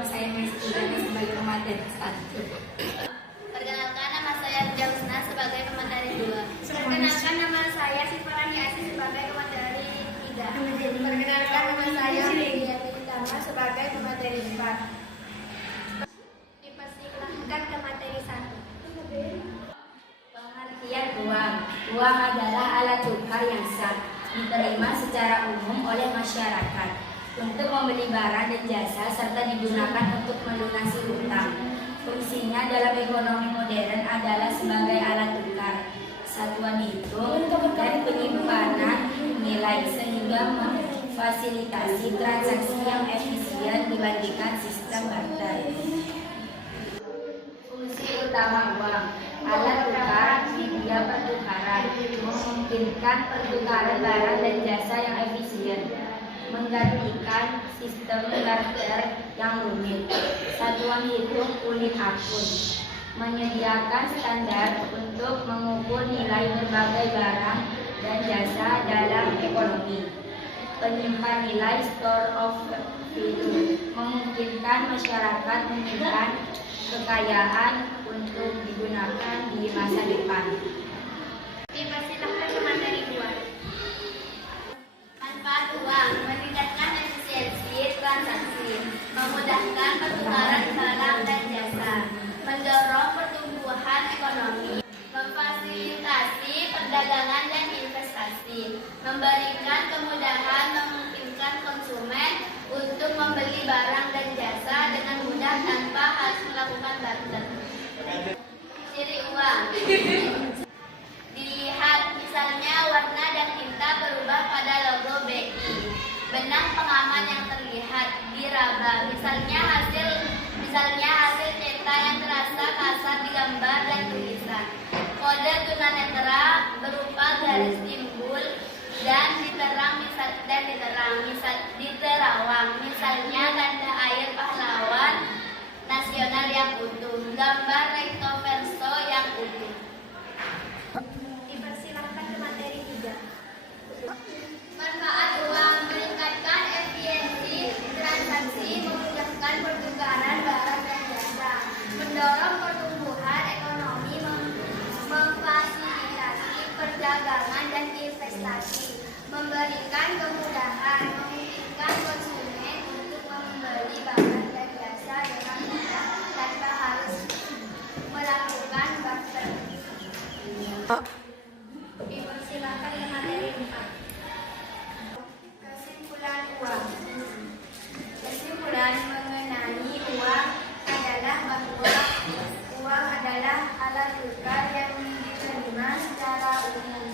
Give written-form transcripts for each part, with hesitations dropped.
Nama saya Mestiani sebagai pemateri 1. Perkenalkan, nama saya Jausna sebagai pemateri 2. Perkenalkan, nama saya Sifalani Asih sebagai pemateri 3. Perkenalkan, nama saya Diani Tama sebagai pemateri 4. Dipersilahkan ke materi 1. Pengertian uang. Uang adalah alat tukar yang sah, diterima secara umum oleh masyarakat untuk membeli barang dan jasa serta digunakan untuk melunasi hutang. Fungsinya dalam ekonomi modern adalah sebagai alat tukar, satuan hitung, dan penyimpanan nilai sehingga memfasilitasi transaksi yang efisien dibandingkan sistem barter. Fungsi utama uang. Alat tukar, media pertukaran, memungkinkan pertukaran barang dan jasa yang efisien, menggantikan sistem barter yang rumit, satuan hitung unit akun, menyediakan standar untuk mengukur nilai berbagai barang dan jasa dalam ekonomi, penyimpan nilai store of value, memungkinkan masyarakat menyimpan kekayaan untuk digunakan di masa depan. Dipersilahkan ke materi 2. Manfaat uang: meningkatkan efisiensi transaksi, memudahkan pertukaran barang dan jasa, mendorong pertumbuhan ekonomi, memfasilitasi perdagangan dan investasi, memberikan kemudahan memungkinkan konsumen untuk membeli barang dan jasa dengan mudah tanpa harus melakukan barter. Ciri uang: dilihat misalnya warna dan tinta berubah pada logo BI, benang pengaman yang terlihat diraba, misalnya hasil cetak yang terasa kasar di gambar dan tulisan. Kode tunanetra berupa garis timbul dan diterawang, misalnya tanda air pahlawan nasional yang utuh, gambar recto verso yang utuh. Dipersilahkan ke materi 3. Manfaat uang: meningkatkan efisiensi transaksi, memudahkan pertukaran barang dan jasa, mendorong pertumbuhan ekonomi, memfasilitasi perdagangan dan investasi, memberikan kemudahan, memungkinkan konsumen untuk membeli barang dan jasa dengan mudah tanpa harus melakukan barter. Dipersilahkan ke materi 4. Kesimpulan uang. Kesimpulan mengenai uang adalah bahwa uang adalah alat tukar yang diterima secara umum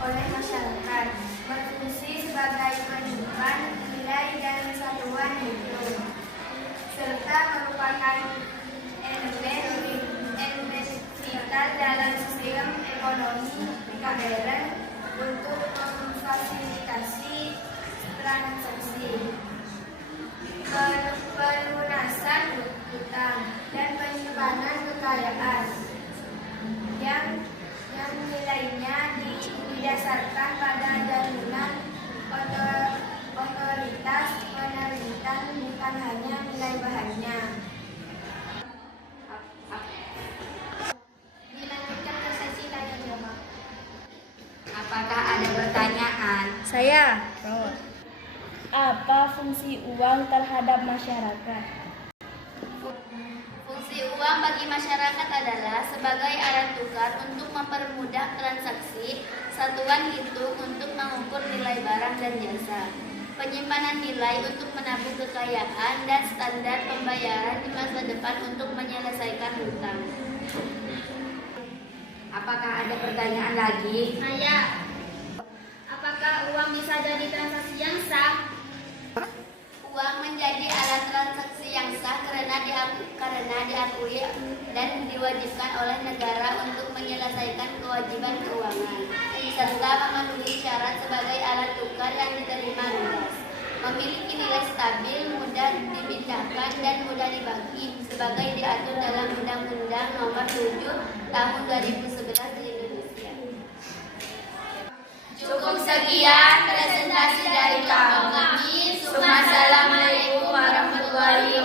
oleh masyarakat, berfungsi sebagai penyimpan nilai dan satuan hitung, serta merupakan elemen vital dalam sistem ekonomi modern untuk memfasilitasi transaksi, pelunasan hutang, dan penyimpanan kekayaan yang nilainya didasarkan pada jaminan otoritas penerbitan, bukan hanya nilai bahannya. Dilanjutkan ke sesi tanya jawab. Apakah ada pertanyaan? Saya, apa fungsi uang terhadap masyarakat? Fungsi uang bagi masyarakat adalah sebagai alat tukar untuk mempermudah transaksi, satuan hitung untuk mengukur nilai barang dan jasa, penyimpanan nilai untuk menabung kekayaan, dan standar pembayaran di masa depan untuk menyelesaikan hutang. Apakah ada pertanyaan lagi? Saya, apakah uang bisa jadi transaksi yang sah? Uang menjadi alat transaksi yang sah karena diakui dan diwajibkan oleh negara untuk menyelesaikan kewajiban keuangan, serta memenuhi syarat sebagai alat tukar yang diterima luas, memiliki nilai stabil, mudah dipindahkan, dan mudah dibagi, sebagai diatur dalam Undang-Undang Nomor 7 Tahun 2011 di Indonesia. Cukup sekian presentasi dari kami. Assalamualaikum warahmatullahi wabarakatuh.